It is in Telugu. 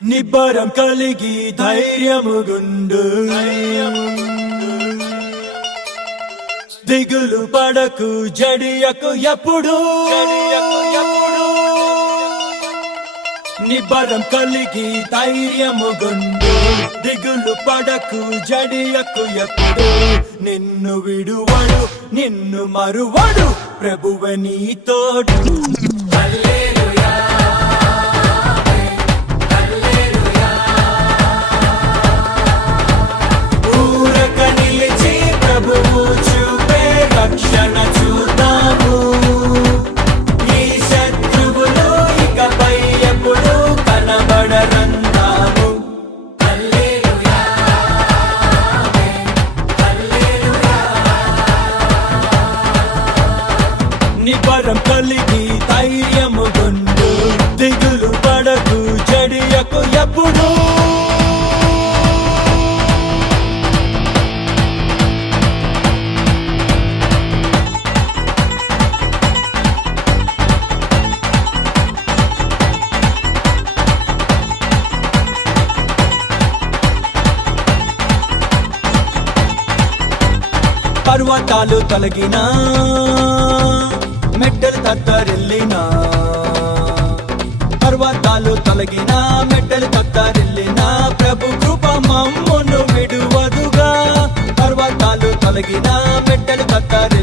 నిబ్బరం కలిగి ధైర్యముగుండు దిగులు పడకు జడియకు ఎప్పుడు నిబ్బరం కలిగి ధైర్యముగుండు దిగులు పడకు జడియకు ఎప్పుడు నిన్ను విడువడు నిన్ను మరువడు ప్రభువే నీ తోడు రక్షణ చూద్దాము ఈ శత్రువులు ఇకపై ఎప్పుడు కనబడరందాము హల్లెలూయా హల్లెలూయా నిబ్బరం కలిగి ధైర్యముగుండు దిగులు పడకు జడియకు ఎప్పుడు పర్వతాలు తొలగినా మెట్టలు తత్తరిల్లినా పర్వతాలు తొలగినా మెట్టలు తత్తరిల్లినా ప్రభు కృప మమ్మును విడువదుగా పర్వతాలు తొలగినా మెట్టలు తత్తరి